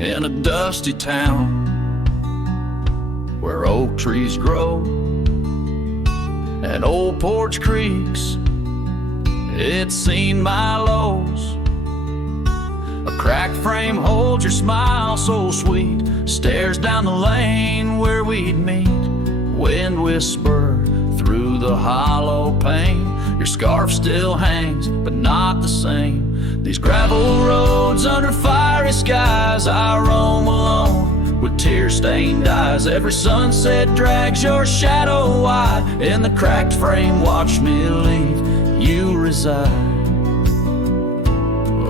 in a dusty town where oak trees grow and old porch creaks. It's seen my lows. A cracked frame holds your smile so sweet, stares down the lane where we'd meet. Wind whisper through the hollow pane. Your scarf still hangs, but not the same. These gravel roads under fiery skies, I roam alone with tear-stained eyes. Every sunset drags your shadow wide. In the cracked frame, watch me leave. You reside.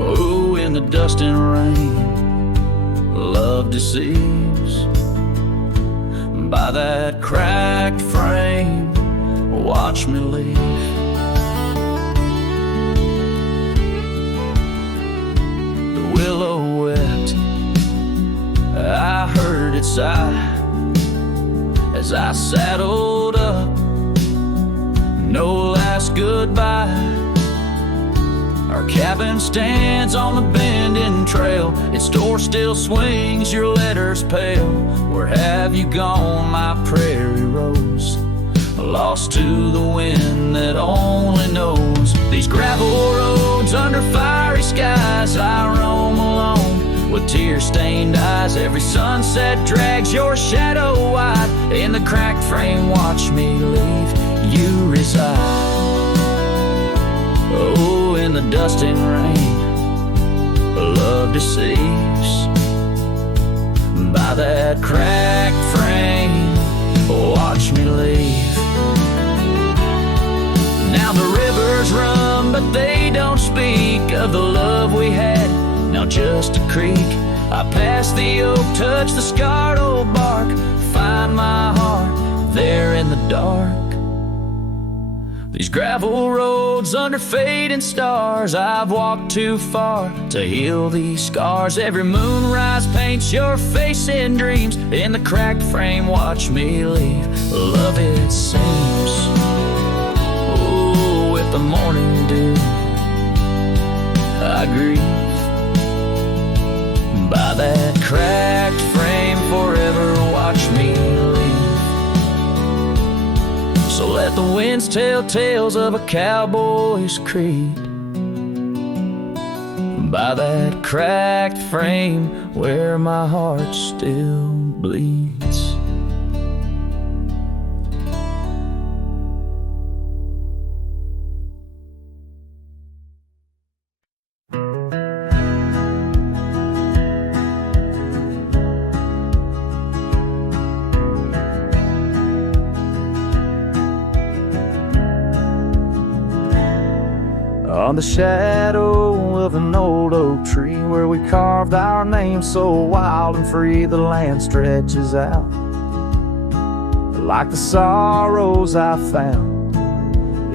Oh, in the dust and rain, love deceives. By that cracked frame, watch me leave. The willow wept, I heard it sigh as I saddled up. No last goodbye. Our cabin stands on the bending trail. Its door still swings, your letters pale. Where have you gone, my prairie rose? Lost to the wind that only knows. These gravel roads under fiery skies, I roam alone with tear-stained eyes. Every sunset drags your shadow wide. In the cracked frame, watch me leave. You reside. Oh, in the dust and rain, love deceives. By that cracked frame, watch me leave. Now the rivers run, but they don't speak of the love we had. Now just a creek. I pass the oak, touch the scarred old bark, find my heart there in the dark. These gravel roads under fading stars, I've walked too far to heal these scars. Every moonrise paints your face in dreams. In the cracked frame, watch me leave. Love, it seems, oh, with the morning dew I grieve. By that cracked frame, forever watch me leave. So let the winds tell tales of a cowboy's creed. By that cracked frame where my heart still bleeds. On the shadow of an old oak tree where we carved our name so wild and free, the land stretches out like the sorrows I found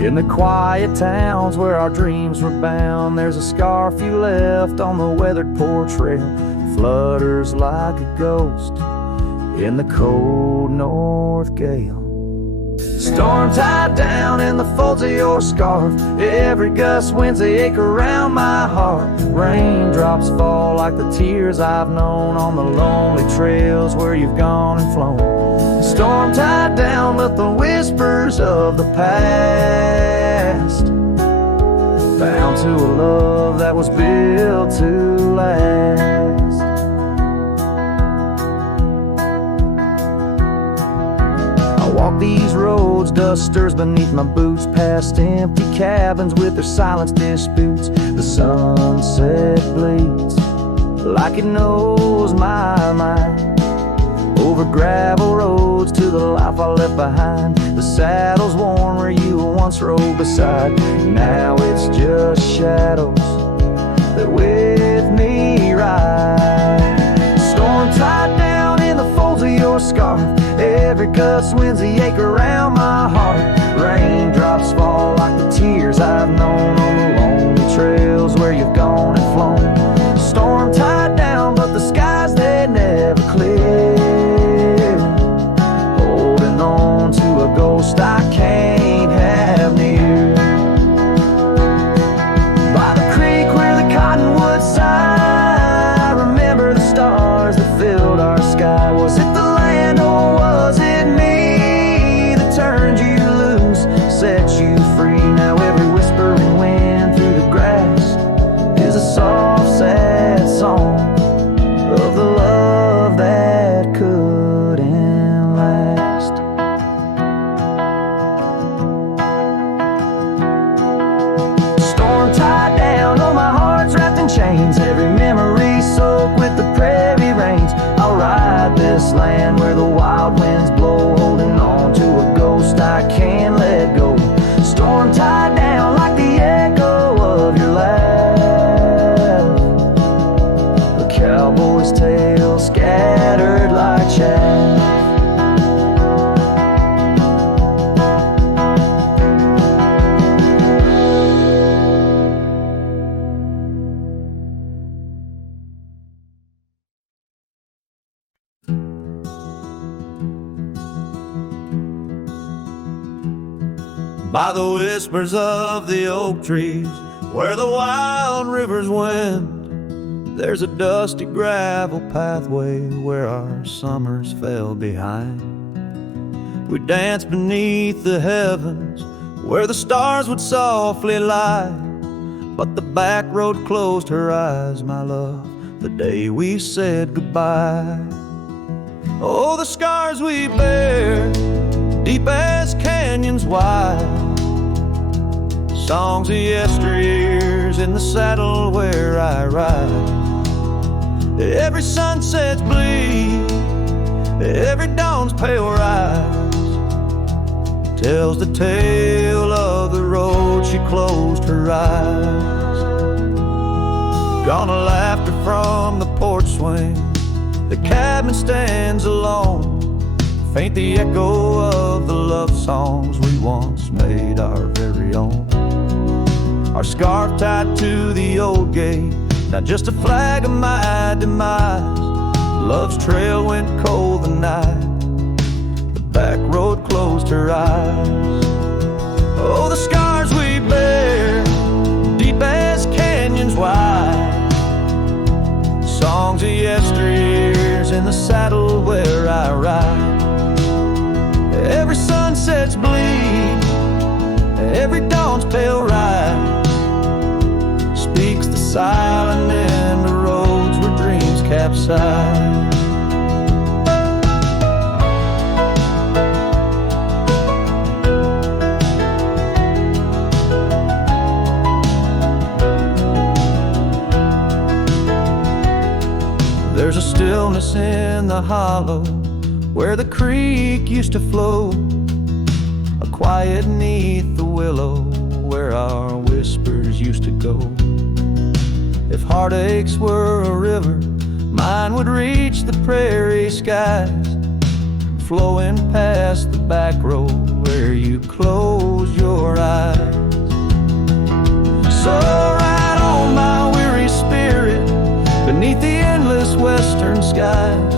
in the quiet towns where our dreams were bound. There's a scarf you left on the weathered porch rail, flutters like a ghost in the cold north gale. Storm tied down in the folds of your scarf, every gust winds they ache around my heart. Raindrops fall like the tears I've known on the lonely trails where you've gone and flown. Storm tied down with the whispers of the past, bound to a love that was built to last. Walk these roads, dust stirs beneath my boots, past empty cabins with their silence disputes. The sunset bleeds like it knows my mind, over gravel roads to the life I left behind. The saddle's worn where you once rode beside. Now it's just shadows that with me ride. Storm tied down in the folds of your scarf, every gust winds the ache around my heart. Raindrops fall like the tears I've known on the lonely trails where you've gone and flown. Storm tied down, but the skies they never clear. Holding on to a ghost I can't have near. By the creek where the cottonwoods sigh, I remember the stars chains, every memory soaked with the prairie rains. I'll ride this land where the wild winds blow, holding on to a ghost I can't let go. Storm tied down like the echo of your laugh, a cowboy's tale scattered like chaff. By the whispers of the oak trees, where the wild rivers wend, there's a dusty gravel pathway where our summers fell behind. We danced beneath the heavens where the stars would softly lie, but the back road closed her eyes, my love, the day we said goodbye. Oh, the scars we bear, deep as canyons wide, songs of yesteryears in the saddle where I ride. Every sunset's bleed, every dawn's pale rise tells the tale of the road she closed her eyes. Gone a laughter from the porch swing, the cabin stands alone, faint the echo of the love songs we once made our very own. Our scarf tied to the old gate, not just a flag of my demise. Love's trail went cold the night the back road closed her eyes. Oh, the scars we bear, deep as canyons wide, songs of yesteryears in the saddle where I ride. Every sunset's bleed, every dawn's pale rise speaks the silent end of roads where dreams capsize. There's a stillness in the hollow where the creek used to flow, a quiet neath the willow where our whispers used to go. If heartaches were a river, mine would reach the prairie skies, flowing past the back road where you closed your eyes. So ride on my weary spirit beneath the endless western skies,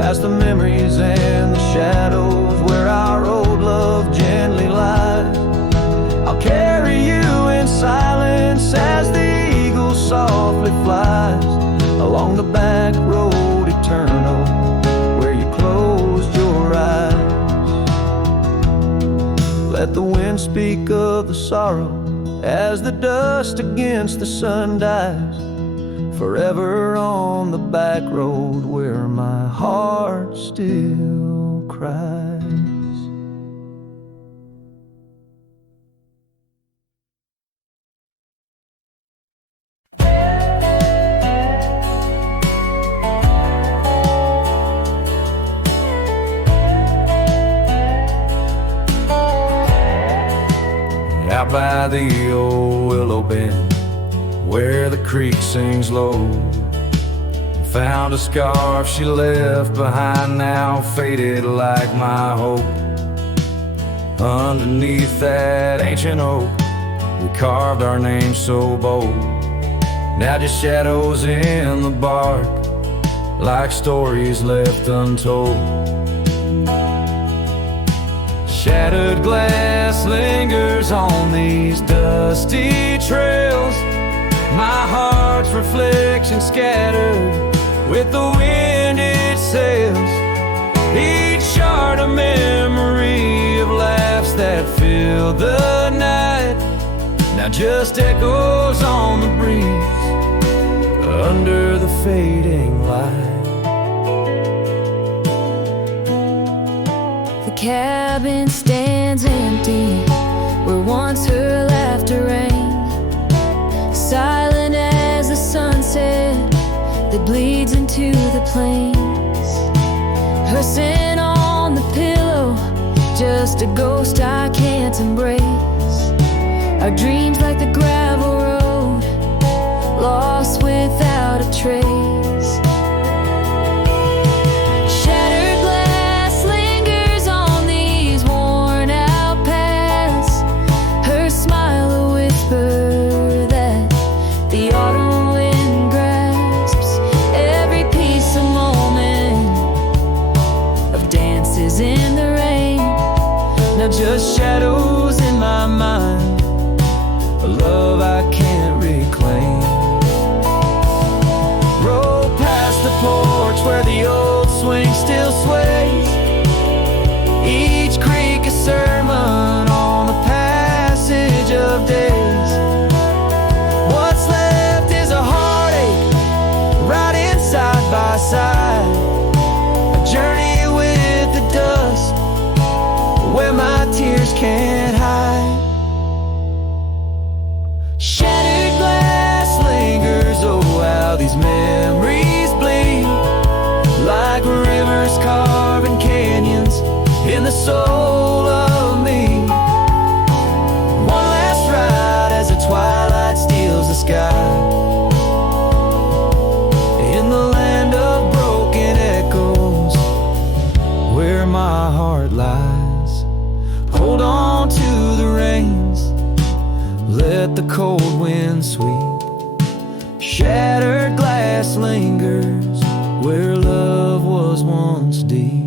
past the memories and the shadows where our old love gently lies. I'll carry you in silence as the eagle softly flies along the back road eternal where you closed your eyes. Let the wind speak of the sorrow as the dust against the sun dies, forever on the back road where my heart still cries. Out by the old willow bend where the creek sings low, found a scarf she left behind, now faded like my hope. Underneath that ancient oak, we carved our names so bold, now just shadows in the bark, like stories left untold. Shattered glass lingers on these dusty trails, my heart's reflection scattered with the wind it sails. Each shard a memory of laughs that filled the night, now just echoes on the breeze under the fading light. The cabin stands empty where once her laughter rang, silent as the sun plains. Her sin on the pillow, just a ghost I can't embrace. Our dreams like the gravel road, lost without a trace. Shattered glass lingers on these worn out paths. Her smile a whisper that the autumn wind grasps. Every piece a moment of dances in the rain. Now just shadows in my mind, a love I can't reclaim. Roll past the porch where the old swing still sways. Each creak a sermon on the passage of days. What's left is a heartache, riding side by side. A journey with the dust, where my tears can't hide. Shattered glass lingers, oh how these memories bleed, like rivers carving canyons in the soul of me. One last ride as the twilight steals the sky, in the land of broken echoes, where my heart lies. Hold on to the reins, let the cold wind sweep. Shattered glass lingers where love was once deep.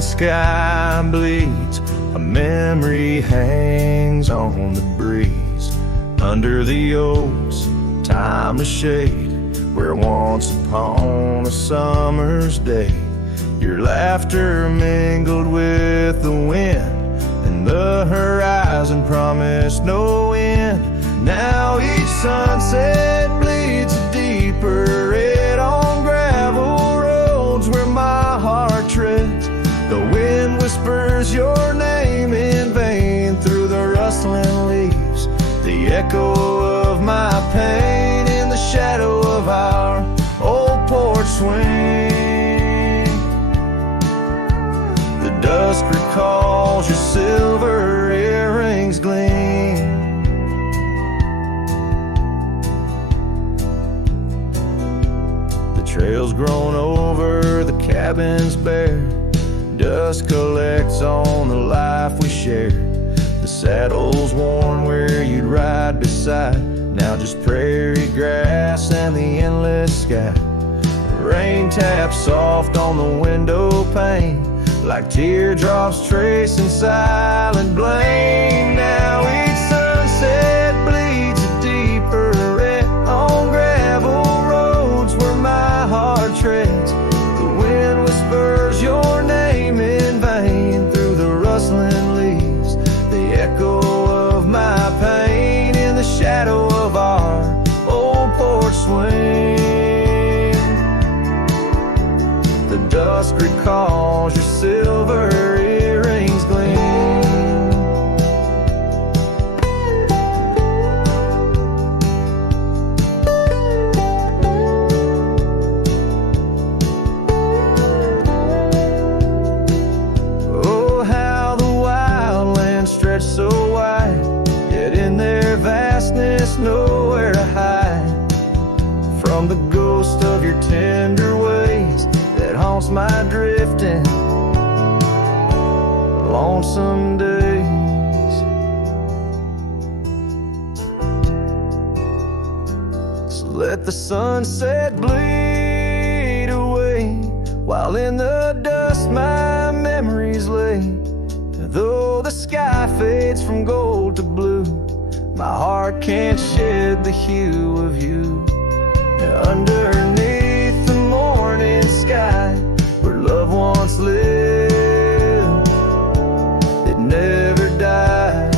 Sky bleeds, a memory hangs on the breeze. Under the oaks, timeless shade, where once upon a summer's day, your laughter mingled with the wind, and the horizon promised no end. Now each sunset bleeds a deeper red on gravel roads where my heart treads. The wind whispers your name in vain through the rustling leaves. The echo of my pain in the shadow of our old porch swing. The dusk recalls your silver earrings gleam. The trail's grown over, the cabin's bare. Dust collects on the life we shared. The saddle's worn where you'd ride beside. Now just prairie grass and the endless sky. Rain taps soft on the window pane, like teardrops tracing silent blame. Now each sunset bleeds a deeper red on gravel roads where my heart treads. The wind whispers your name in vain through the rustling leaves. The echo of my pain in the shadow of our old porch swing. The dusk recalls your silver earrings gleam. So wide, yet in their vastness nowhere to hide from the ghost of your tender ways that haunts my drifting lonesome days. So let the sunset bleed away, while in the dust my memories lay. Though the sky fades from gold to blue, My heart can't shed the hue of you. Underneath the morning sky, where love once lived, it never dies.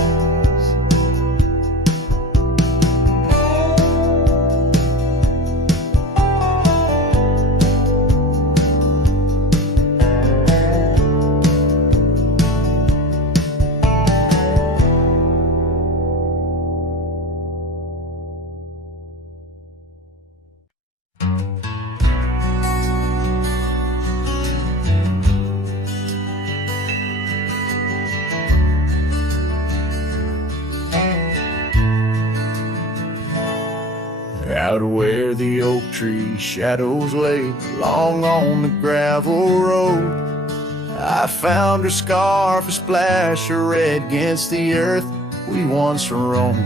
Out where the oak tree shadows lay long on the gravel road, I found her scarf, a splash of red against the earth we once roamed.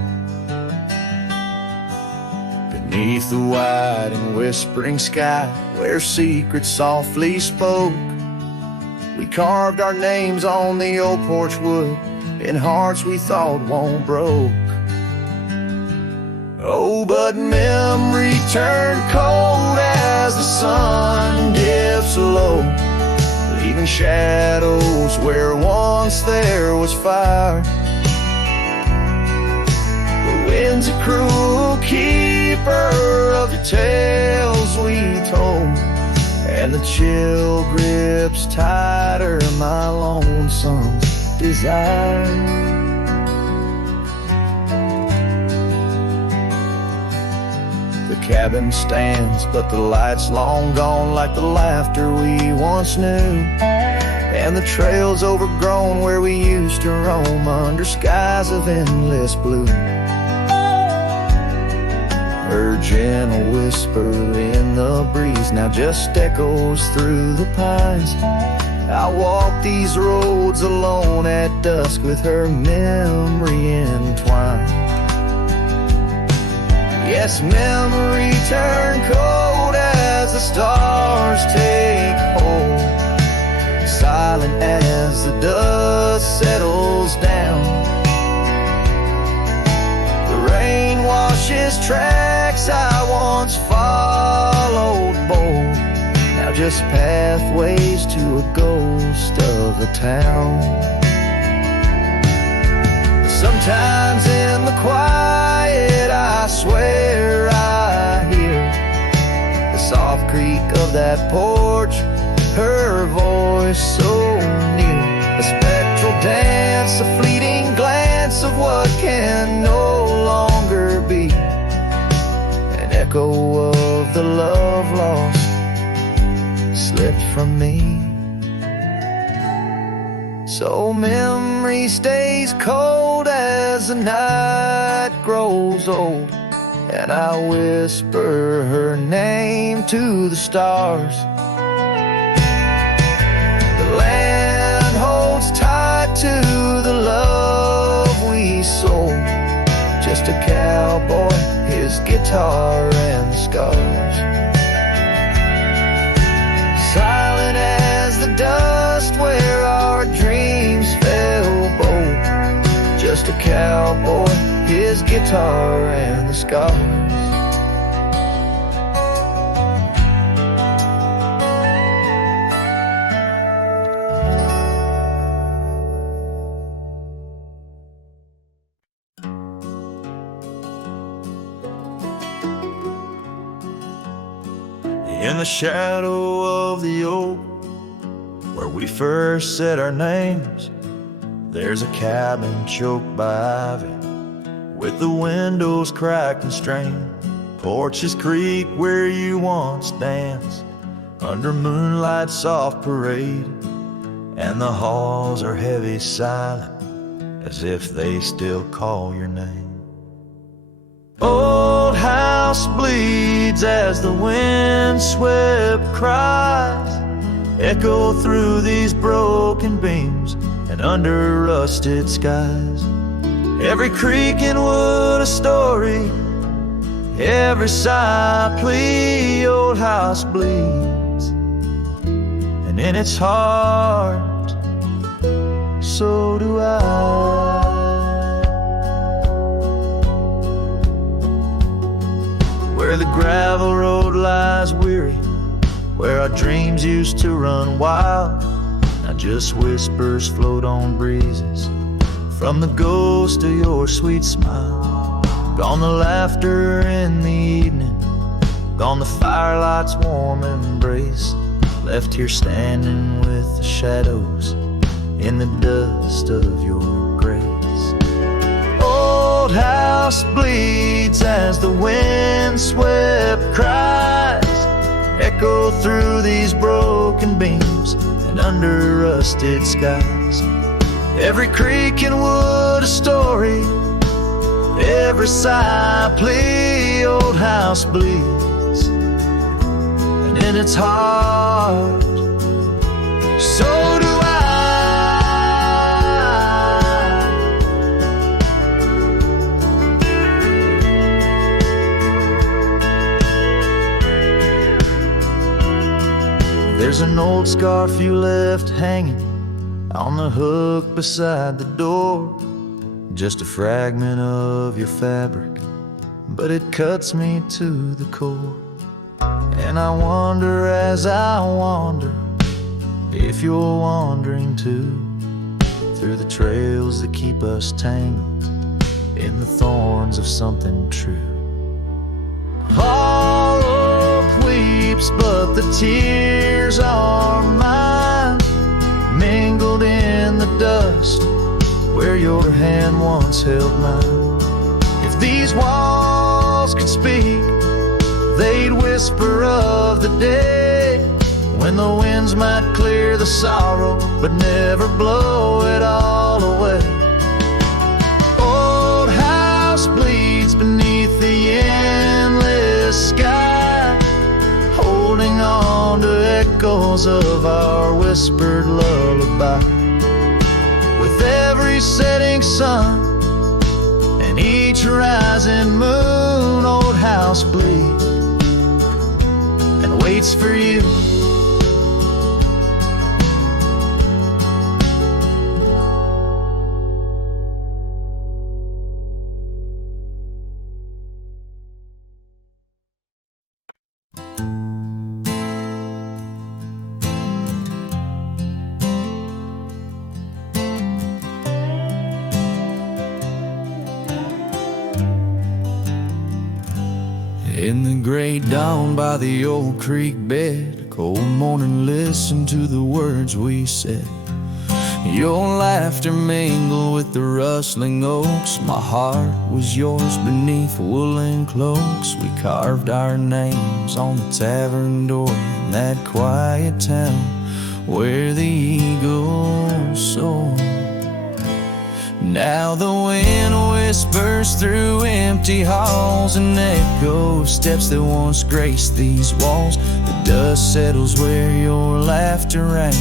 Beneath the wide and whispering sky, where secrets softly spoke, we carved our names on the old porch wood in hearts we thought won't broke. Oh, but memory turned cold as the sun dips low, leaving shadows where once there was fire. The wind's a cruel keeper of the tales we told, and the chill grips tighter my lonesome desire. The cabin stands, but the light's long gone, like the laughter we once knew, and the trail's overgrown where we used to roam under skies of endless blue. Her gentle whisper in the breeze now just echoes through the pines. I walk these roads alone at dusk with her memory entwined. Yes, memory turned cold as the stars take hold, silent as the dust settles down. The rain washes tracks I once followed bold, now just pathways to a ghost of a town. Sometimes in the quiet I swear I hear the soft creak of that porch, her voice so near, a spectral dance, a fleeting glance of what can no longer be, an echo of the love lost slipped from me. So memory stays cold as the night grows old, and I whisper her name to the stars. The land holds tight to the love we sold, just a cowboy, his guitar and scars. Silent as the dust where our dreams fell bold, just a cowboy, his guitar and the scars. In the shadow of the oak, where we first said our names, there's a cabin choked by ivy, with the windows cracked and strained. Porches creak where you once danced, under moonlight's soft parade, and the halls are heavy silent, as if they still call your name. Old house bleeds as the wind-swept cries echo through these broken beams and under rusted skies. Every creak and wood a story, every sigh a plea. Old house bleeds, and in its heart, so do I. where the gravel road lies weary, where our dreams used to run wild. Now just whispers float on breezes from the ghost of your sweet smile. Gone the laughter in the evening, gone the firelight's warm embrace, left here standing with the shadows in the dust of your grace. Old house bleeds as the wind-swept cries echo through these broken beams and under rusted skies. Every creek and wood a story, every sigh a plea. Old house bleeds, and in its heart, so do I. There's an old scarf you left hanging on the hook beside the door, just a fragment of your fabric, but it cuts me to the core. And I wonder as I wander if you're wandering too, through the trails that keep us tangled in the thorns of something true. All hope weeps, but the tears are mine, mingled in the dust where your hand once held mine. If these walls could speak, they'd whisper of the day when the winds might clear the sorrow but never blow it all away. Old house bleeds beneath the endless sky, holding on to echoes of our whispered lullaby. With every setting sun and each rising moon, old house bleeds and waits for you. In the gray dawn by the old creek bed, a cold morning, listen to the words we said. Your laughter mingled with the rustling oaks. My heart was yours beneath woolen cloaks. We carved our names on the tavern door in that quiet town where the eagles soar. Now the wind whispers through empty halls and echoes steps that once graced these walls. The dust settles where your laughter rang,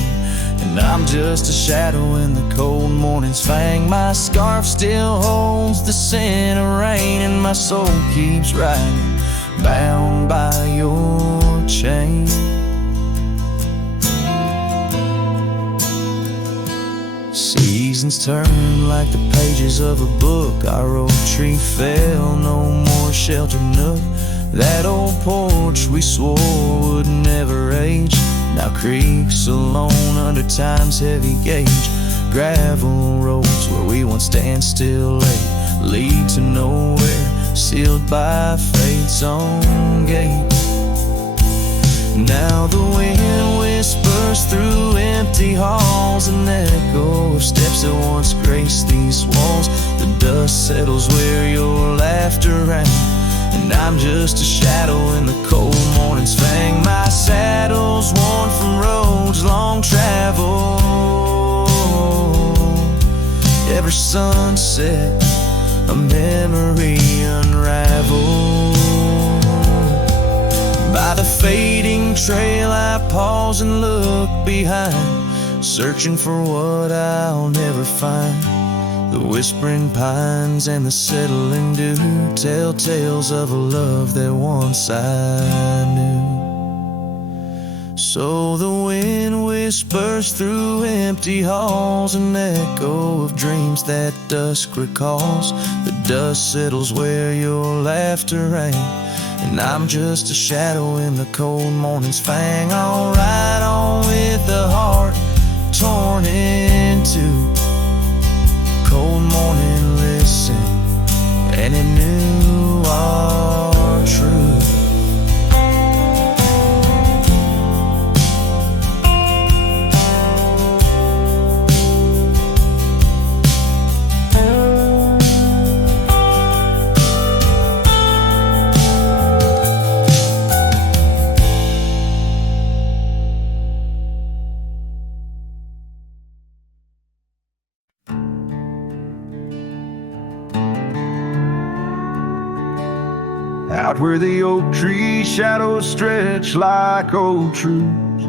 and I'm just a shadow in the cold morning's fang. My scarf still holds the scent of rain, and my soul keeps riding, bound by your chain. Seasons turn like the pages of a book. Our old tree fell, no more shelter nook. That old porch we swore would never age now creaks alone under time's heavy gauge. Gravel roads where we once stand still late lead to nowhere, sealed by fate's own gate. Now the wind whispers through empty halls, an echo of steps that once graced these walls. The dust settles where your laughter rang, and I'm just a shadow in the cold morning's fang. My saddle's worn from roads long traveled. Every sunset, a memory unraveled. By the fading trail I pause and look behind, searching for what I'll never find. The whispering pines and the settling dew tell tales of a love that once I knew. So the wind whispers through empty halls, an echo of dreams that dusk recalls. The dust settles where your laughter rang, and I'm just a shadow in the cold morning's fang. I'll ride on with the heart torn in two. Cold morning, listen, and it knew our truth. Out where the oak tree shadows stretch like old truths,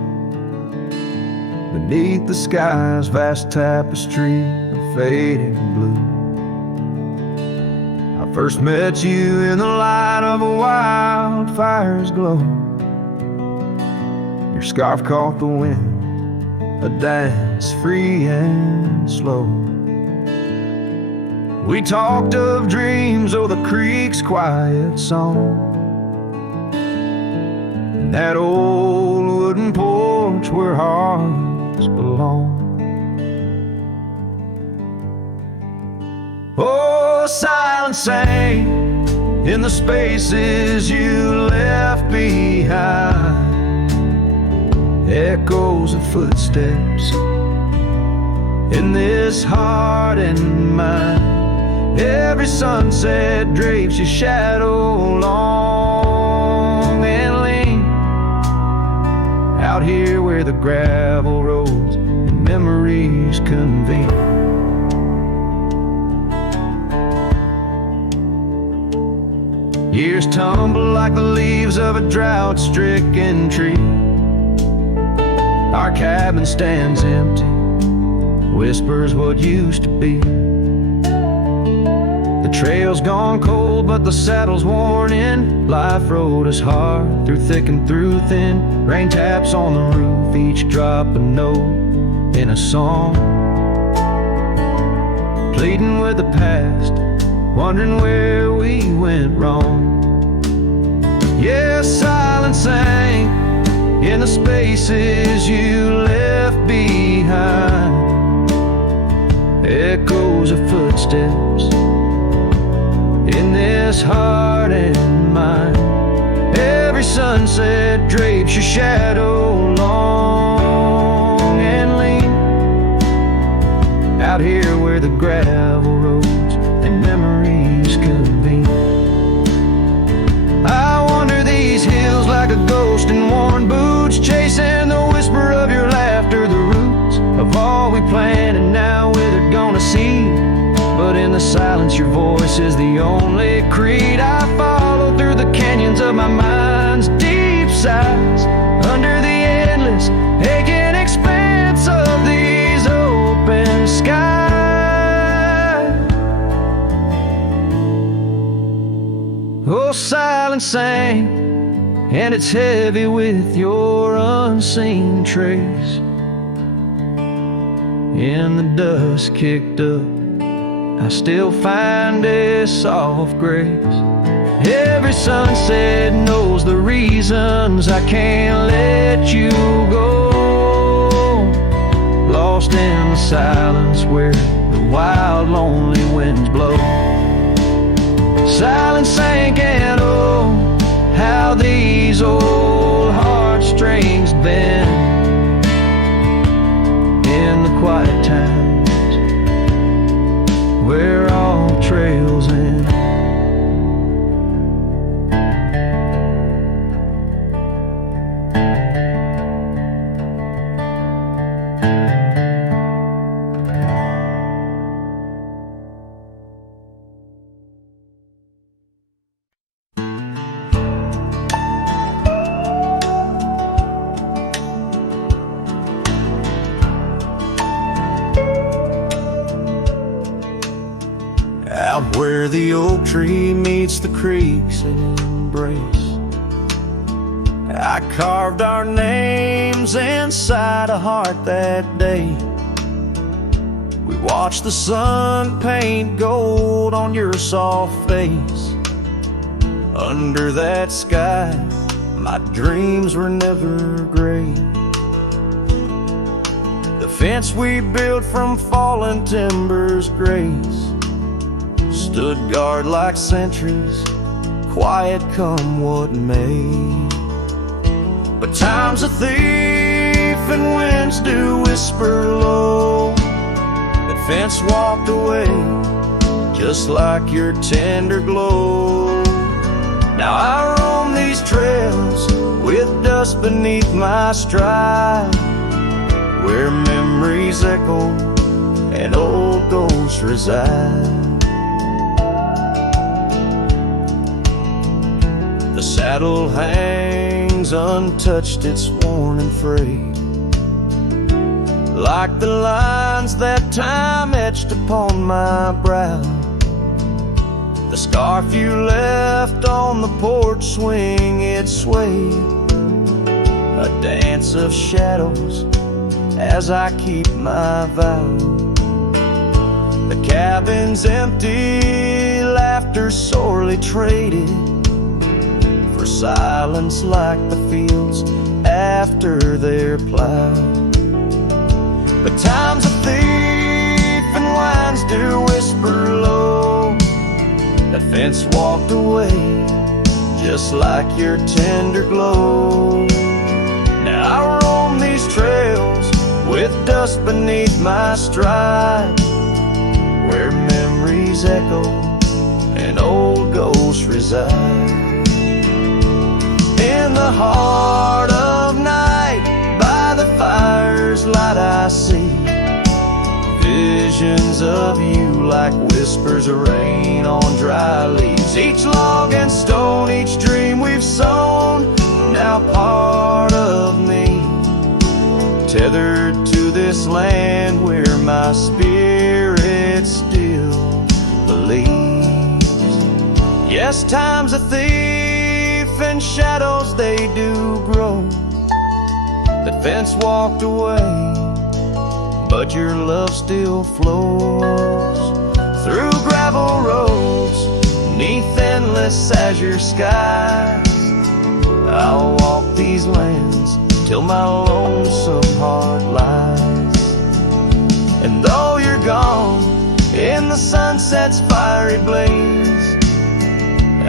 beneath the sky's vast tapestry of fading blue. I first met you in the light of a wildfire's glow. Your scarf caught the wind, a dance free and slow. We talked of dreams, oh, the creek's quiet song, and that old wooden porch where hearts belong. Oh, silence sang in the spaces you left behind, echoes of footsteps in this heart and mind. Every sunset drapes your shadow long and lean, out here where the gravel roads and memories convene. Years tumble like the leaves of a drought-stricken tree. Our cabin stands empty, whispers what used to be. The trail's gone cold, but the saddle's worn in. Life rode us hard, through thick and through thin. Rain taps on the roof, each drop a note in a song. Pleading with the past, wondering where we went wrong. Yeah, silence sang in the spaces you left behind, echoes of footsteps in this heart and mind. Every sunset drapes your shadow long and lean, out here where the gravel roads and memories convene. I wander these hills like a ghost in worn boots, chasing the whisper of your laughter, the roots of all we planned and now withered gonna see. But in the silence your voice is the only creed I follow, through the canyons of my mind's deep sighs, under the endless aching expanse of these open skies. Oh, silence sang, and it's heavy with your unseen trace. In the dust kicked up, I still find a soft grace. Every sunset knows the reasons I can't let you go. Lost in the silence where the wild, lonely winds blow. Silence sank, and oh, how these old heartstrings bend in the quiet times where all trails end. Out where the oak tree meets the creek's embrace, I carved our names inside a heart that day. We watched the sun paint gold on your soft face. Under that sky, my dreams were never gray. The fence we built from fallen timbers grace stood guard like sentries, quiet come what may. But time's a thief and winds do whisper low. That fence walked away just like your tender glow. Now I roam these trails with dust beneath my stride, where memories echo and old ghosts reside. The saddle hangs untouched, it's worn and frayed, like the lines that time etched upon my brow. The scarf you left on the porch swing, it swayed, a dance of shadows as I keep my vow. The cabin's empty, laughter sorely traded for silence like the fields after they're plowed. But time's a thief and winds do whisper low. That fence walked away just like your tender glow. Now I roam these trails with dust beneath my stride, where memories echo and old ghosts reside. In the heart of night, by the fire's light I see visions of you like whispers of rain on dry leaves. Each log and stone, each dream we've sown, now part of me, tethered to this land where my spirit still believes. Yes, time's a thief and shadows they do grow. The fence walked away, but your love still flows through gravel roads, neath endless azure skies. I'll walk these lands till my lonesome heart lies. And though you're gone in the sunset's fiery blaze,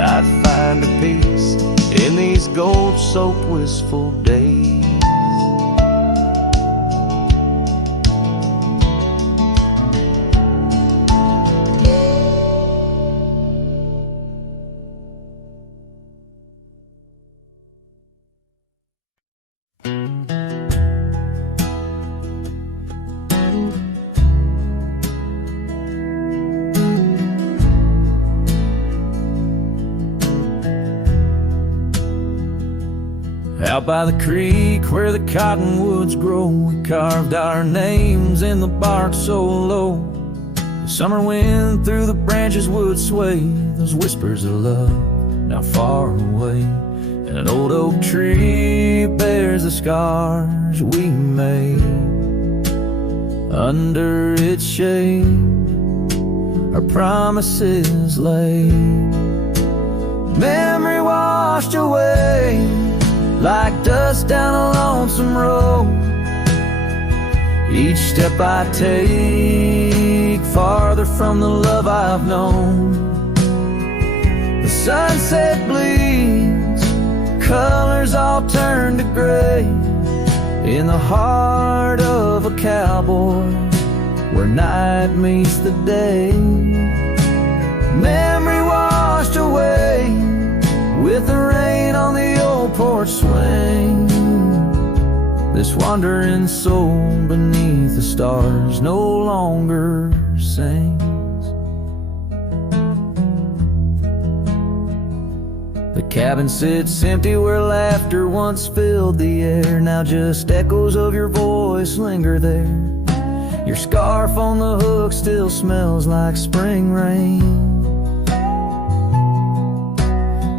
I find a peace in these gold-soaked wistful days. Out by the creek where the cottonwoods grow, we carved our names in the bark so low. The summer wind through the branches would sway those whispers of love now far away. And an old oak tree bears the scars we made. Under its shade our promises lay, memory washed away like dust down a lonesome road. Each step I take farther from the love I've known. The sunset bleeds, colors all turn to gray, in the heart of a cowboy where night meets the day. Memory washed away with the rain on the old porch swing. This wandering soul beneath the stars no longer sings. The cabin sits empty where laughter once filled the air. Now just echoes of your voice linger there. Your scarf on the hook still smells like spring rain.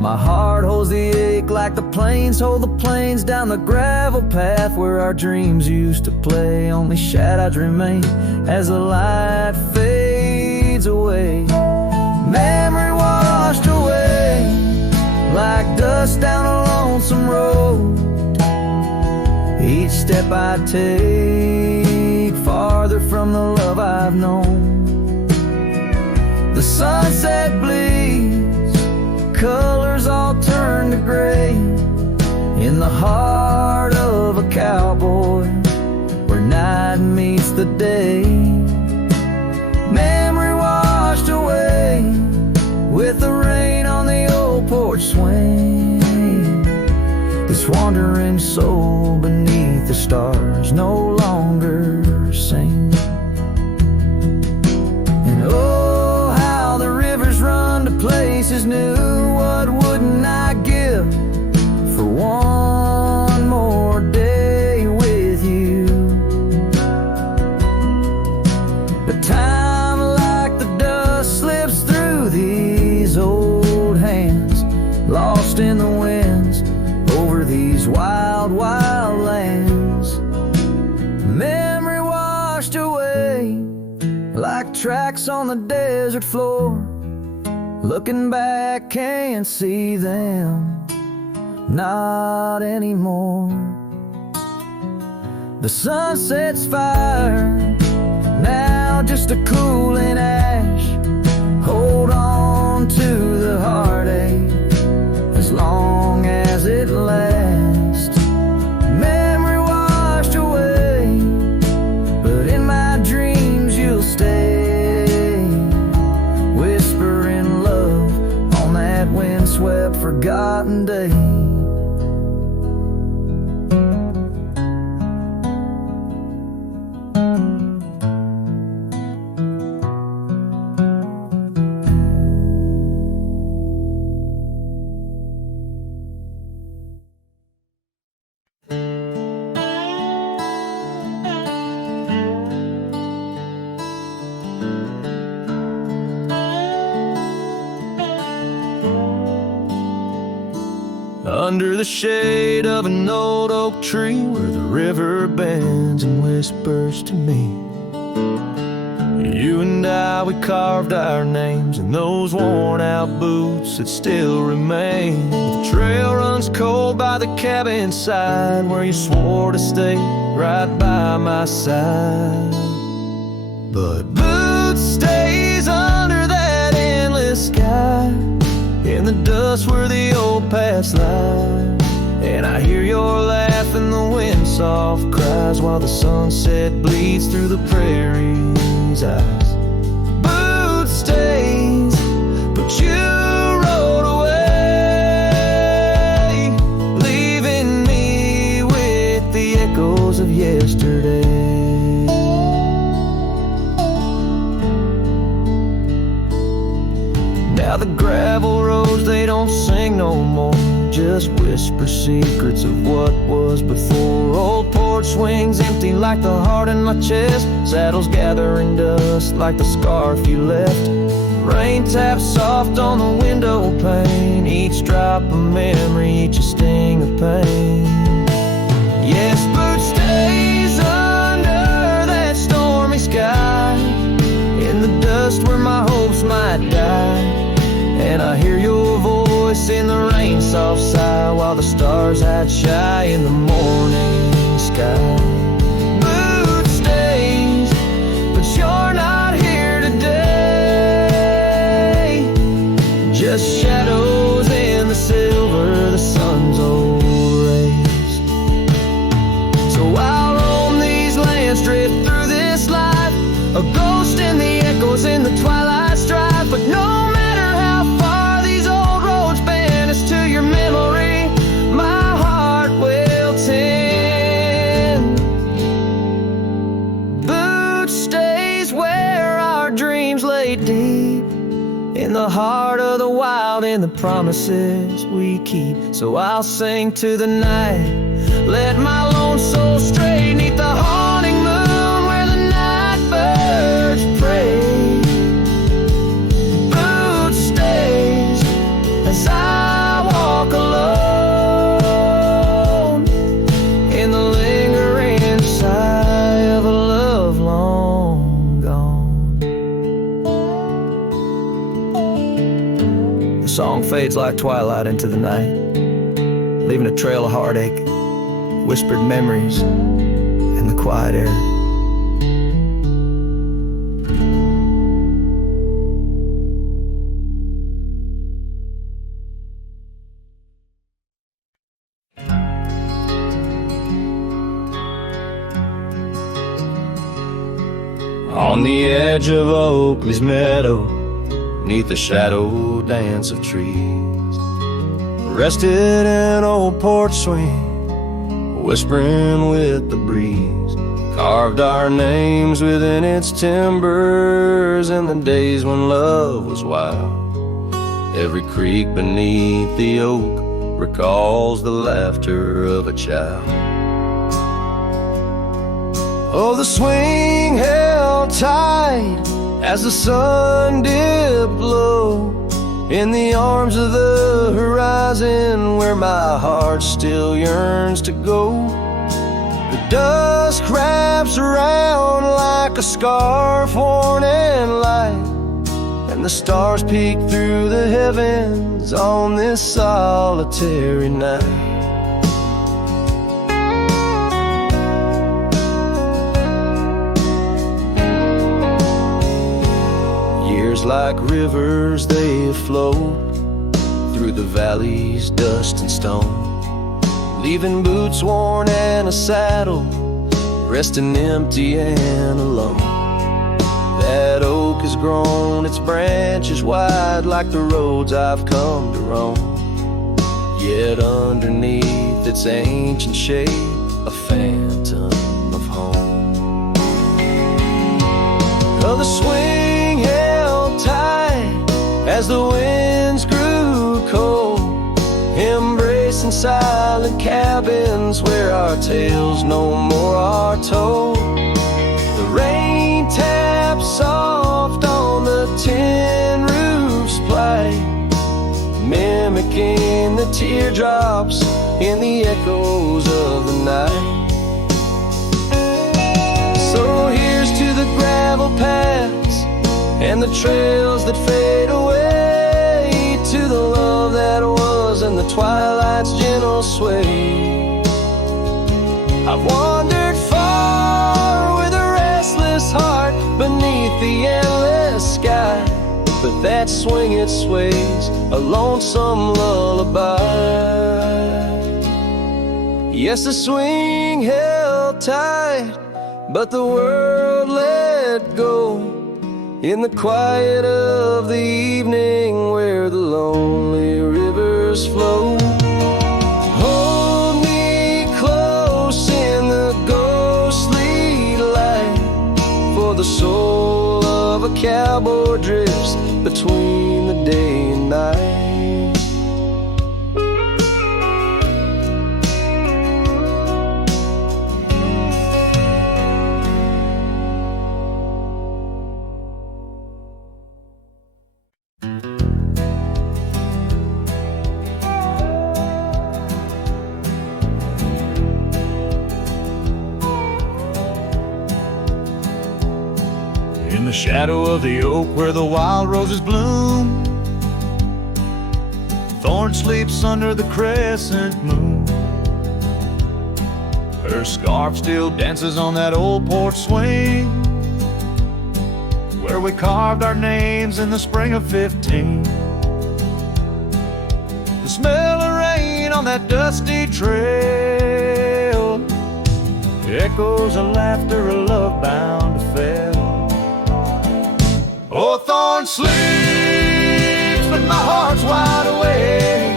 My heart holds the ache like the plains hold the plains down the gravel path where our dreams used to play. Only shadows remain as the light fades away. Memory washed away like dust down a lonesome road. Each step I take farther from the love I've known. The sunset bleeds, colors all turn to gray in the heart of a cowboy where night meets the day. Memory washed away with the rain on the old porch swing. This wandering soul beneath the stars no longer sing. And oh, how the rivers run to places new. What wouldn't I give for one more day with you? But time like the dust slips through these old hands, lost in the winds over these wild, wild lands. Memory washed away like tracks on the desert floor. Looking back, can't see them, not anymore. The sunset's fire, now just a cooling ash. Hold on to the heartache as long as it lasts. Memory washed away, but in my dreams you'll stay, whispering love on that windswept forgotten day. Under the shade of an old oak tree where the river bends and whispers to me, you and I, we carved our names in those worn out boots that still remain. The trail runs cold by the cabin side where you swore to stay right by my side. But boots stays under that endless sky, in the dust where the old paths lie. And I hear your laugh and the wind soft cries while the sunset bleeds through the prairie's eyes. Boot stains, but you rode away, leaving me with the echoes of yesterday. Now the gravel roads, they don't sing no more, just whisper secrets of what was before. Old porch swings empty like the heart in my chest, saddles gathering dust like the scarf you left. Rain taps soft on the window pane, each drop a memory, each a sting of pain. Yes, boot stays under that stormy sky, in the dust where my hopes might die. And I hear your voice in the rain soft sigh while the stars hide shy in the morning sky. Boot stays, but you're not here today, just shadows in the silver, the sun's old rays. So I'll roam these lands, drift through this life, a ghost in the echoes in the twilight strife. But no matter how far these old roads bend us to your memory, my heart will tend. Boot stays where our dreams lay deep, in the heart of the wild, in the promises we keep. So I'll sing to the night, let my lone soul stray neath the haunting moon where the night birds pray. Boot stays as I song fades like twilight into the night, leaving a trail of heartache, whispered memories in the quiet air. On the edge of Oakley's meadow, neath the shadow dance of trees, rested an old porch swing, whispering with the breeze. Carved our names within its timbers in the days when love was wild. Every creek beneath the oak recalls the laughter of a child. Oh, the swing held tight as the sun dipped low in the arms of the horizon where my heart still yearns to go. The dusk wraps around like a scarf worn and light, and the stars peek through the heavens on this solitary night. Like rivers they flow through the valleys, dust and stone, leaving boots worn and a saddle, resting empty and alone. That oak has grown its branches wide like the roads I've come to roam, yet underneath its ancient shade a phantom of home. Oh, the swing held tight as the winds grew cold, embracing silent cabins where our tales no more are told. The rain taps soft on the tin roof's plight, mimicking the teardrops in the echoes of the night. So here's to the gravel paths and the trails that fade away, to the love that was and the twilight's gentle sway. I've wandered far with a restless heart beneath the endless sky, but that swing it sways a lonesome lullaby. Yes, the swing held tight, but the world let go in the quiet of the evening where the lonely rivers flow. Hold me close in the ghostly light, for the soul of a cowboy drifts between the day and night. In the shadow of the oak where the wild roses bloom, Thorn sleeps under the crescent moon. Her scarf still dances on that old porch swing where we carved our names in the spring of 15. The smell of rain on that dusty trail echoes of laughter, a love bound to fail. Oh, Thorn sleeps, but my heart's wide awake,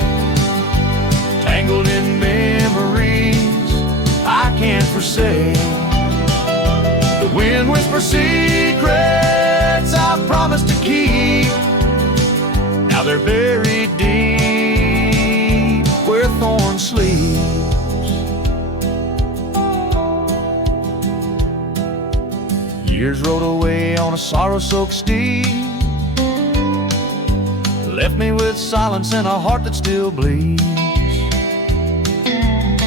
tangled in memories I can't forsake. The wind whispers secrets I promised to keep. Now they're buried deep where Thorn sleeps. Years rode away on a sorrow-soaked steed, left me with silence and a heart that still bleeds.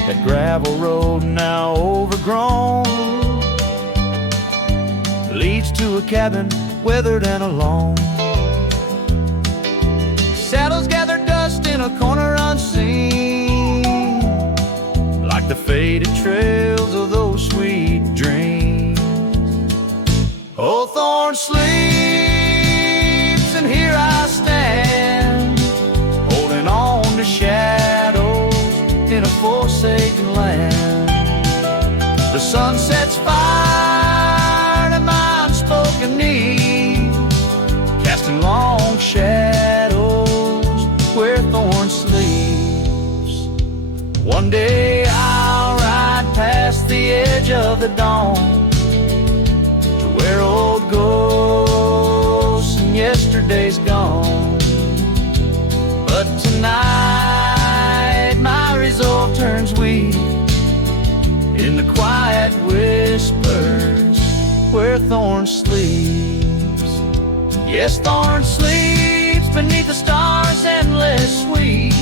That gravel road now overgrown leads to a cabin weathered and alone. Saddles gather a corner unseen, like the faded trails of those sweet dreams. Old Thorn sleeps, and here I stand, holding on to shadows in a forsaken land. The sun sets fire to my unspoken need, casting long shadows where Thorn sleeps. One day I'll ride past the edge of the dawn to where old ghosts and yesterday's gone. But tonight my resolve turns weak in the quiet whispers where Thorn sleeps. Yes, Thorn sleeps beneath the stars endless sweet,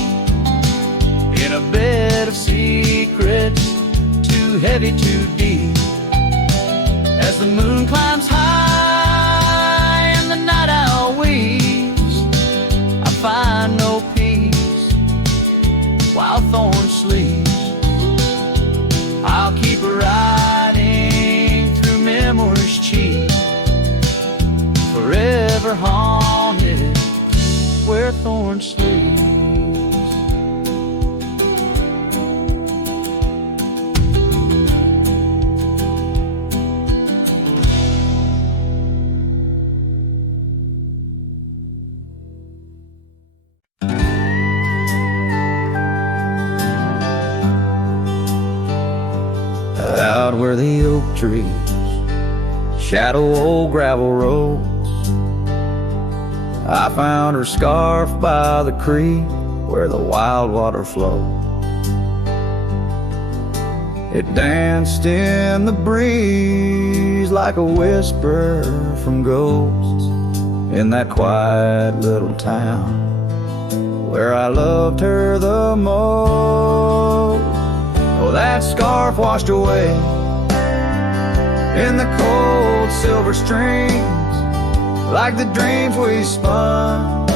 in a bed of secrets too heavy, too deep. As the moon climbs high and the night owl weeps, I find no peace while Thorn sleeps. I'll keep riding through memories cheap, forever haunted where Thorn sleeps. Out where the oak trees shadow old gravel roads, I found her scarf by the creek where the wild water flowed. It danced in the breeze like a whisper from ghosts in that quiet little town where I loved her the most. Oh, that scarf washed away in the cold silver streams, like the dreams we spun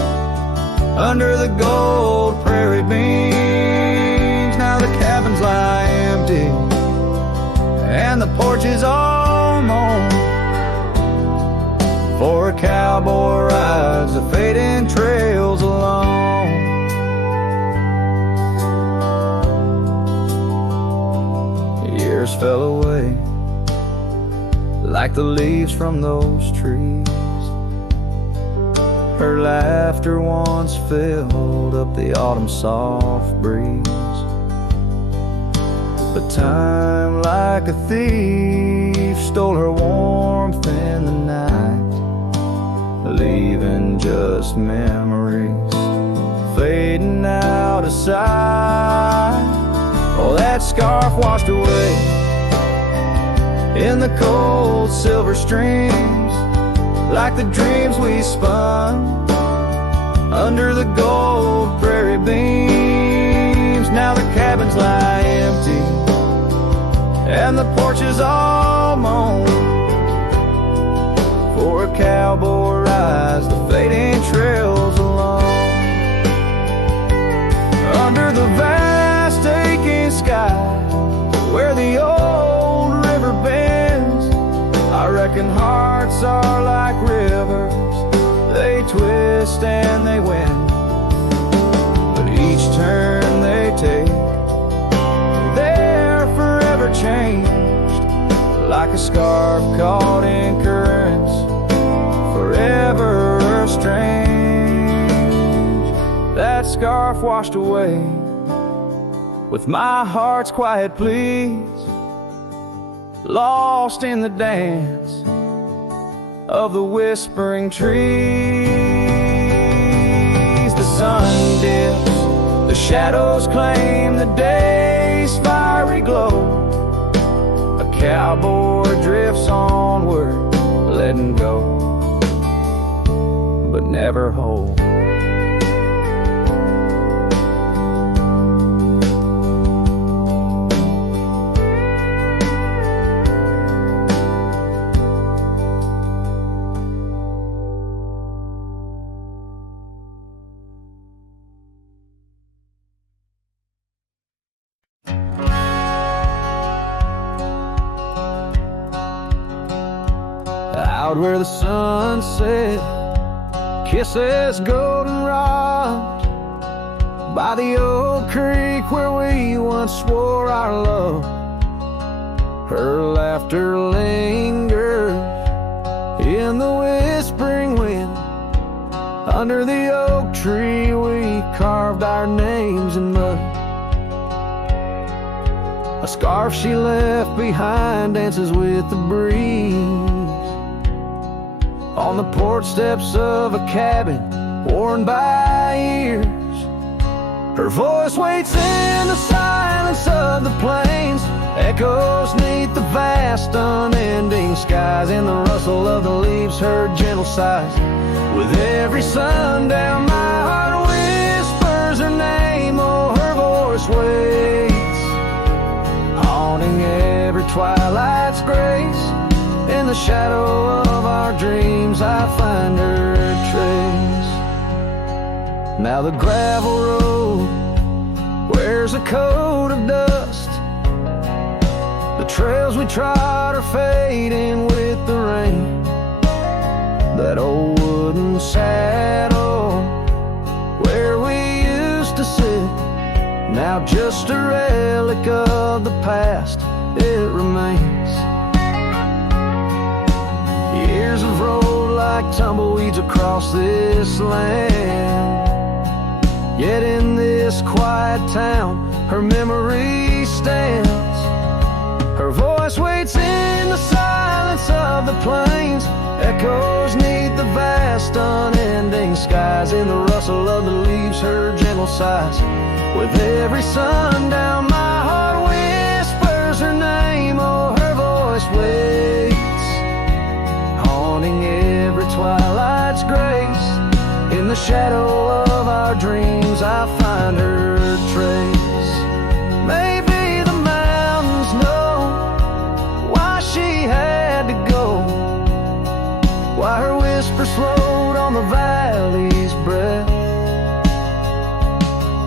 under the gold prairie beams. Now the cabins lie empty and the porch is all mown, for a cowboy rides the fading trails alone. Years fell away like the leaves from those trees. Her laughter once filled up the autumn soft breeze. But time like a thief stole her warmth in the night, leaving just memories fading out of sight. Oh, that scarf washed away in the cold silver streams, like the dreams we spun under the gold prairie beams. Now the cabins lie empty and the porch is all mown, for a cowboy rides the fading trails alone. Under the vast aching sky where the old river bends, I reckon hearts are like rivers, they twist and they win. But each turn they take, they're forever changed, like a scarf caught in currents, forever strange. That scarf washed away with my heart's quiet pleas, lost in the dance of the whispering trees. The sun dips, the shadows claim the day's fiery glow. A cowboy drifts onward, letting go, but never hold. where the sunset kisses goldenrod, by the old creek where we once swore our love. Her laughter lingers in the whispering wind. Under the oak tree we carved our names in mud. A scarf she left behind dances with the breeze on the porch steps of a cabin worn by years. Her voice waits in the silence of the plains, echoes neath the vast unending skies. In the rustle of the leaves her gentle sighs. With every sundown my heart whispers her name. Oh, her voice waits, haunting every twilight's grace. In the shadow of our dreams I find her trace. Now the gravel road wears a coat of dust. The trails we trod are fading with the rain. That old wooden saddle where we used to sit, now just a relic of the past, it remains. Years have rolled like tumbleweeds across this land, yet in this quiet town her memory stands. Her voice waits in the silence of the plains, echoes neath the vast unending skies. In the rustle of the leaves her gentle sighs. With every sundown my heart whispers her name. Oh, her voice waits, haunting every twilight's grace. In the shadow of our dreams I find her trace. Maybe the mountains know why she had to go, why her whisper slowed on the valley's breath.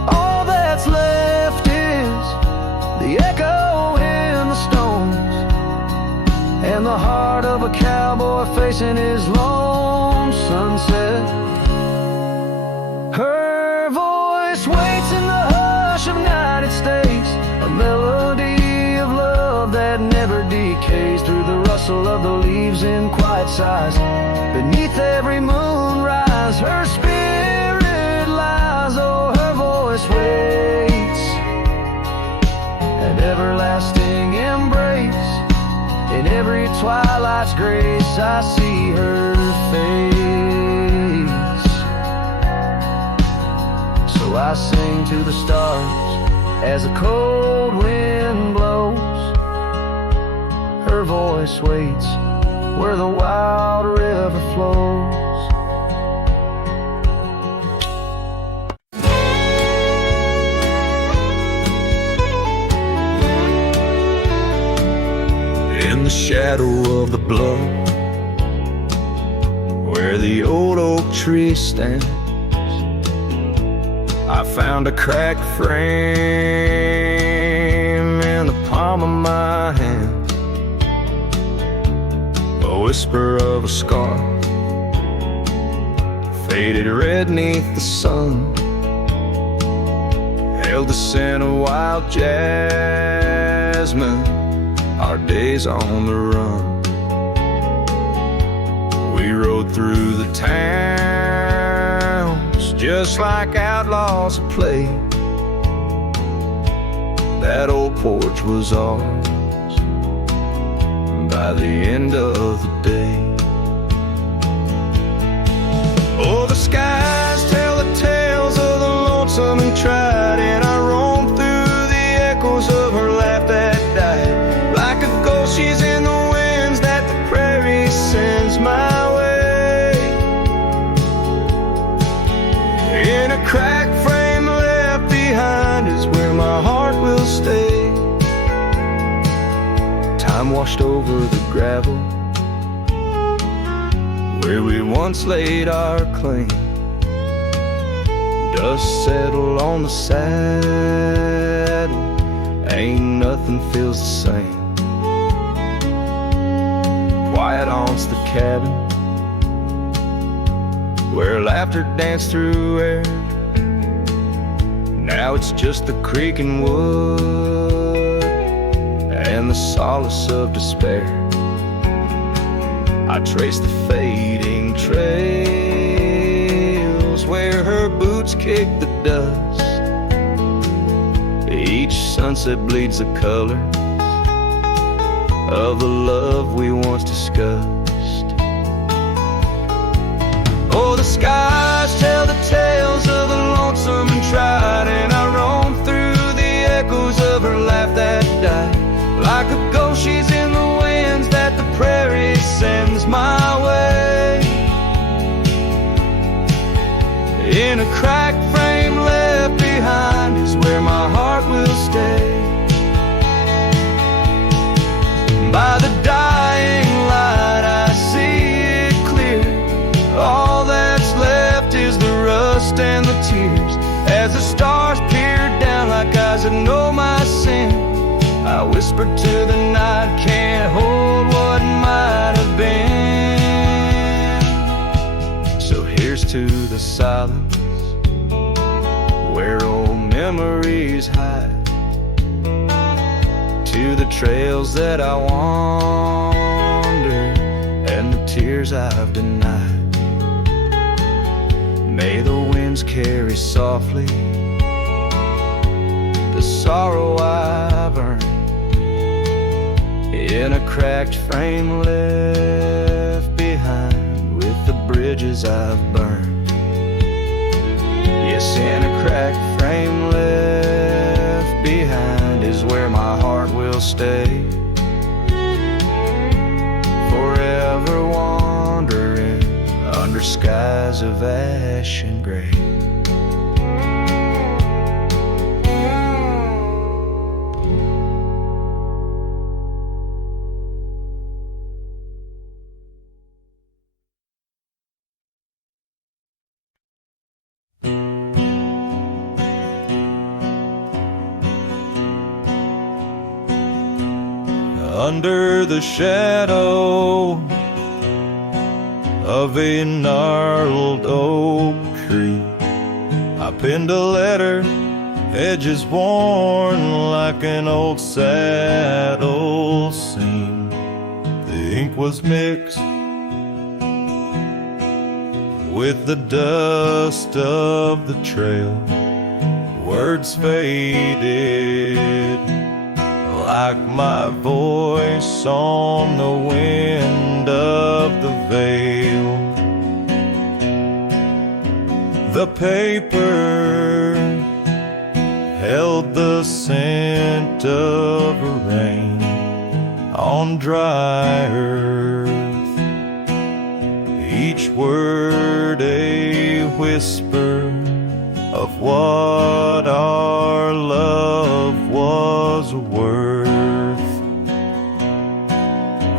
All that's left is the echo in the stones, and the heart of a cowboy facing his lone sunset. Her voice waits in the hush of night, it stays a melody of love that never decays. Through the rustle of the leaves in quiet sighs, beneath every moonrise her spirit lies. Oh, her voice waits, an everlasting embrace. In every twilight's grace I see her face. So I sing to the stars as the cold wind blows. Her voice waits where the wild river flows. In the shadow of the bluff, where the old oak tree stands, I found a cracked frame in the palm of my hand. A whisper of a scar, faded red neath the sun, held the scent of wild jasmine, our days on the run. We rode through the towns just like outlaws at play. That old porch was ours by the end of the day. Oh, the skies tell the tales of the lonesome and tried, and I roam through the echoes of her laugh that died. Like a ghost she's in the winds that the prairie sends my way. In a cracked frame left behind is where my heart will stay. Time washed over the gravel where we once laid our claim. Dust settled on the saddle, ain't nothing feels the same. Quiet that haunts the cabin, where laughter danced through air. Now it's just the creaking wood and the solace of despair. I trace the fading trails where her boots kick the dust. Each sunset bleeds the color of the love we once discussed. Oh, the skies tell the tales of a lonesome and tried, and I roam through the echoes of her laugh that died. Like a ghost, she's in the winds that the prairie sends my way. In a cracked frame left behind is where my heart will stay. By the dying light I see it clear. All that's left is the rust and the tears. As the stars peer down like eyes that know my sin, I whisper to the night, can't hold what might have been. So here's to the silence where old memories hide, to the trails that I wander and the tears I've denied. May the winds carry softly the sorrow I've earned, in a cracked frame left behind with the bridges I've burned. Yes, in a cracked frame left behind is where my heart will stay, forever wandering under skies of ash and gray. Under the shadow of a gnarled oak tree, I penned a letter, edges worn like an old saddle seam. The ink was mixed with the dust of the trail. Words faded like my voice on the wind of the veil. The paper held the scent of rain on dry earth, each word a whisper of what our love was worth.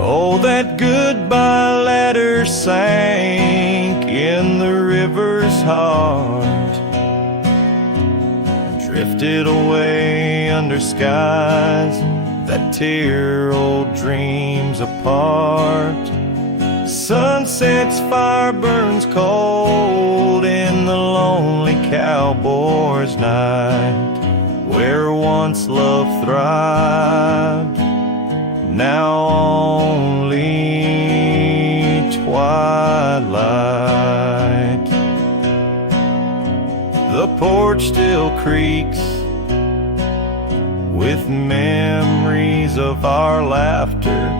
Oh, that goodbye letter sank in the river's heart, drifted away under skies that tear old dreams apart. Sunset's fire burns cold in the lonely cowboy's night, where once love thrived, now only twilight. The porch still creaks with memories of our laughter.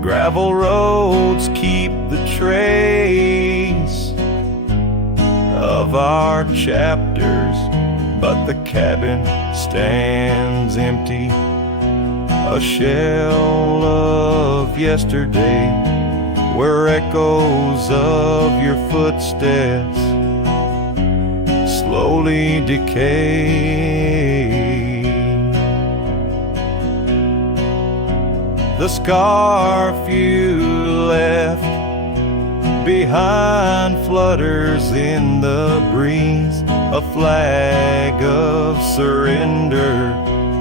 Gravel roads keep the trace of our chapters, but the cabin stands empty, a shell of yesterday, where echoes of your footsteps slowly decay. The scarf you left behind flutters in the breeze, a flag of surrender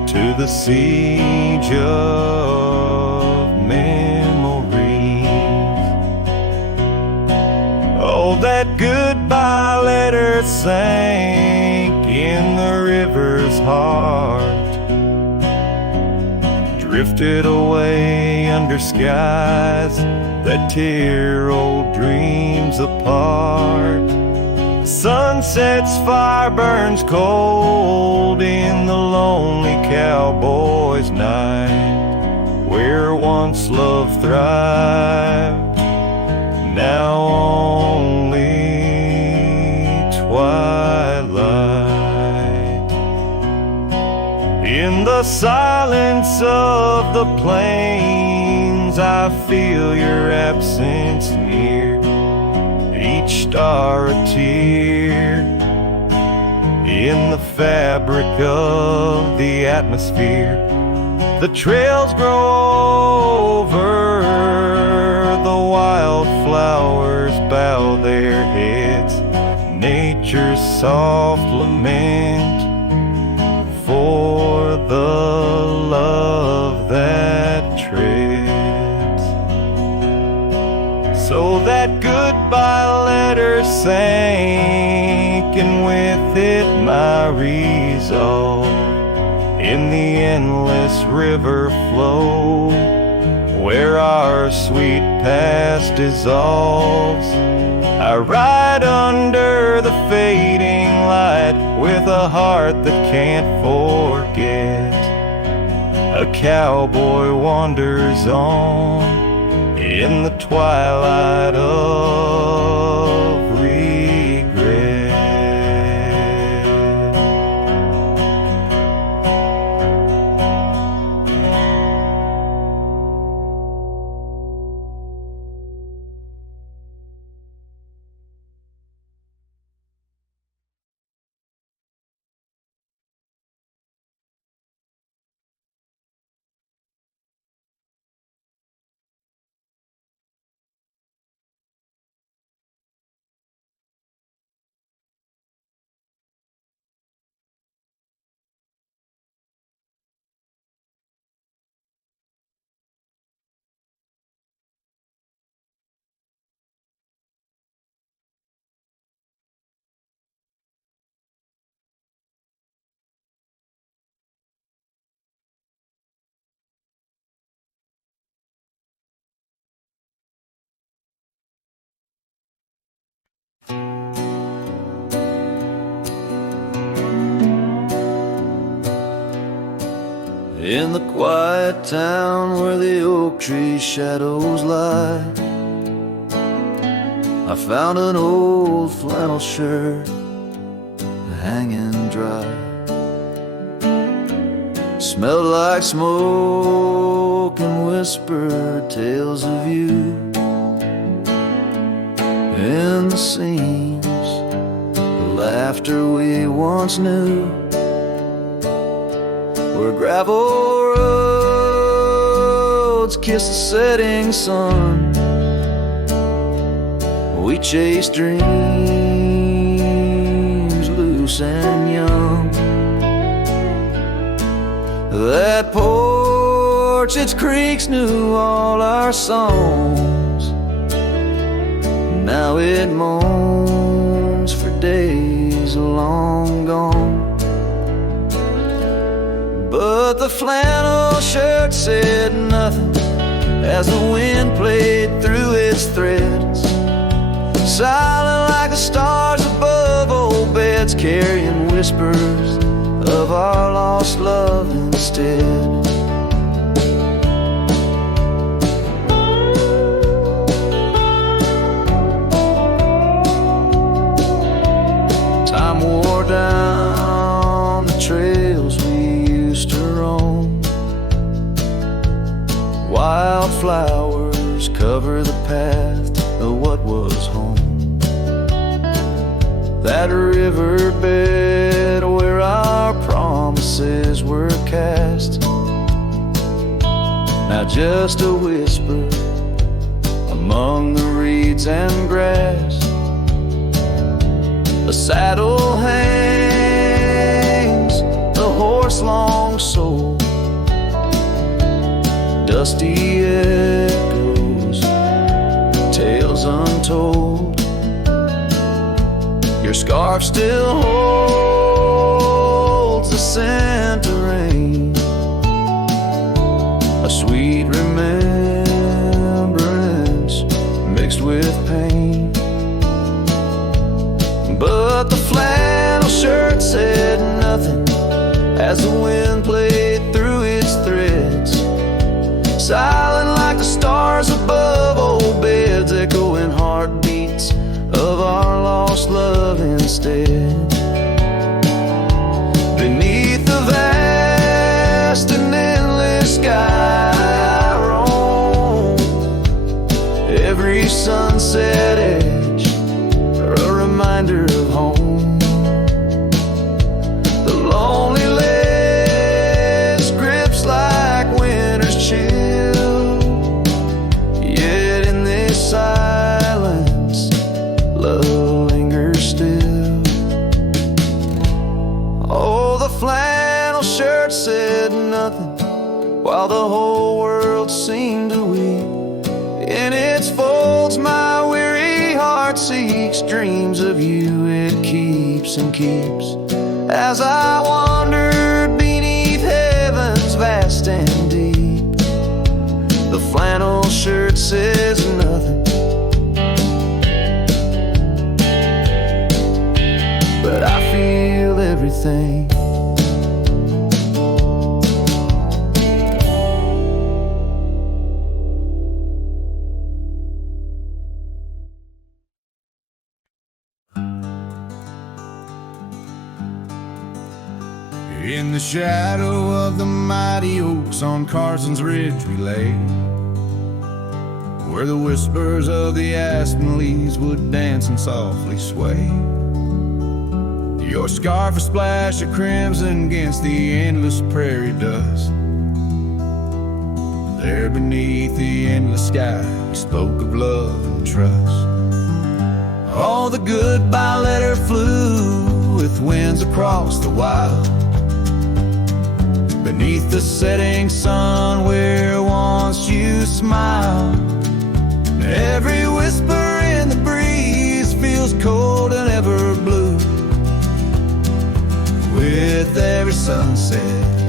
to the siege of memories. So that goodbye letter sank in the river's heart, drifted away under skies that tear old dreams apart. Sunset's fire burns cold in the lonely cowboy's night, where once love thrived, now only twilight. In the silence of the plains, I feel your absence near, each star a tear in the fabric of the atmosphere. The trails grow over, the wildflowers bow their heads, nature's soft lament for the love that treads. So that goodbye letter sank, and with it my resolve, in the endless river flow, where our sweet past dissolves. I ride under the fading light with a heart that can't forget. A cowboy wanders on in the twilight of regret. In the quiet town where the oak tree shadows lie, I found an old flannel shirt hanging dry. Smelled like smoke and whispered tales of you. In the scenes, the laughter we once knew, where gravel roads kiss the setting sun. We chase dreams loose and young. That porch, its creaks knew all our songs. Now it moans for days long gone. But the flannel shirt said nothing as the wind played through its threads, silent like the stars above old beds, carrying whispers of our lost love instead. Time wore down the trails we used to roam. Wildflowers cover the path of what was home. That riverbed where our promises were cast, now just a whisper among the reeds and grass. A saddle hangs, the horse long sold, dusty echoes, tales untold. scarf still holds the scent of rain, a sweet remembrance mixed with pain. But the flannel shirt said nothing as the wind played through its threads, silent like the stars above old beds, echoing heartbeats of our lost love instead. Beneath the vast and endless sky I roam, every sunset edge a reminder of home. The loneliness grips like winter's chill, yet in this silence love lingers still. Oh, the flannel shirt said nothing while the whole world seemed to weep. In its folds my weary heart seeks dreams of you. It keeps and keeps as I wandered beneath heaven's vast and deep. The flannel shirt says nothing, but I feel everything. In the shadow of the mighty oaks on Carson's Ridge we lay, where the whispers of the aspen leaves would dance and softly sway. Your scarf a splash of crimson against the endless prairie dust. There beneath the endless sky we spoke of love and trust. All the goodbye letter flew with winds across the wild, beneath the setting sun where once you smiled. Every whisper in the breeze feels cold and ever blue. With every sunset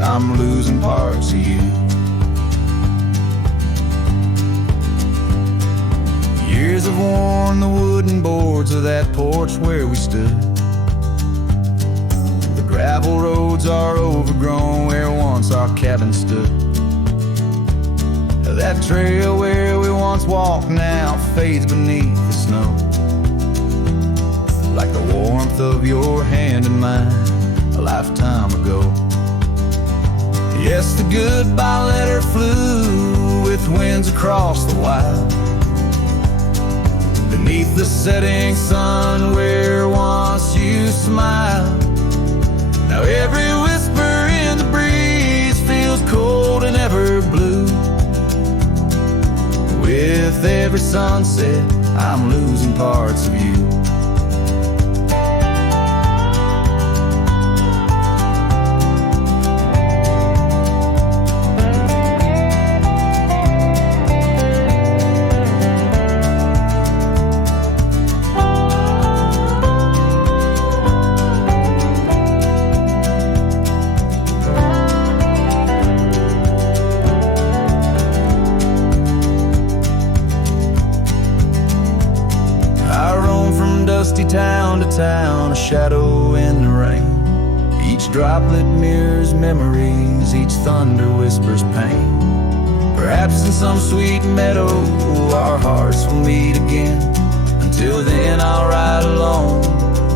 I'm losing parts of you. Years have worn the wooden boards of that porch where we stood. The gravel roads are overgrown where once our cabin stood. That trail where we once walked now fades beneath the snow, like the warmth of your hand in mine a lifetime ago. Yes, the goodbye letter flew with winds across the wild, beneath the setting sun where once you smiled. Now every whisper in the breeze feels cold and ever blue. With every sunset I'm losing parts of you. Town to town, a shadow in the rain. Each droplet mirrors memories, each thunder whispers pain. Perhaps in some sweet meadow our hearts will meet again. Until then I'll ride alone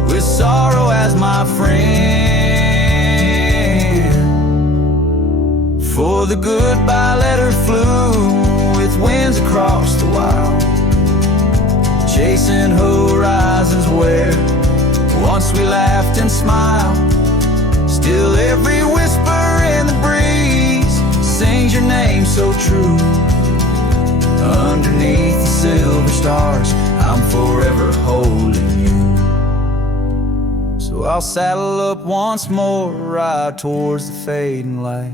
with sorrow as my friend. For the goodbye letter flew with winds across the wild, chasing horizons where once we laughed and smiled. Still every whisper in the breeze sings your name so true. Underneath the silver stars I'm forever holding you. So I'll saddle up once more, ride towards the fading light,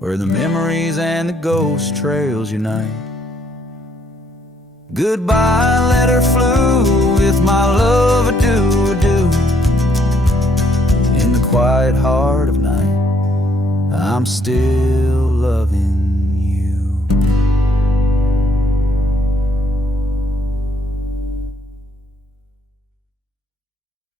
where the memories and the ghost trails unite. Goodbye letter flew with my love, adieu, adieu. I'm still loving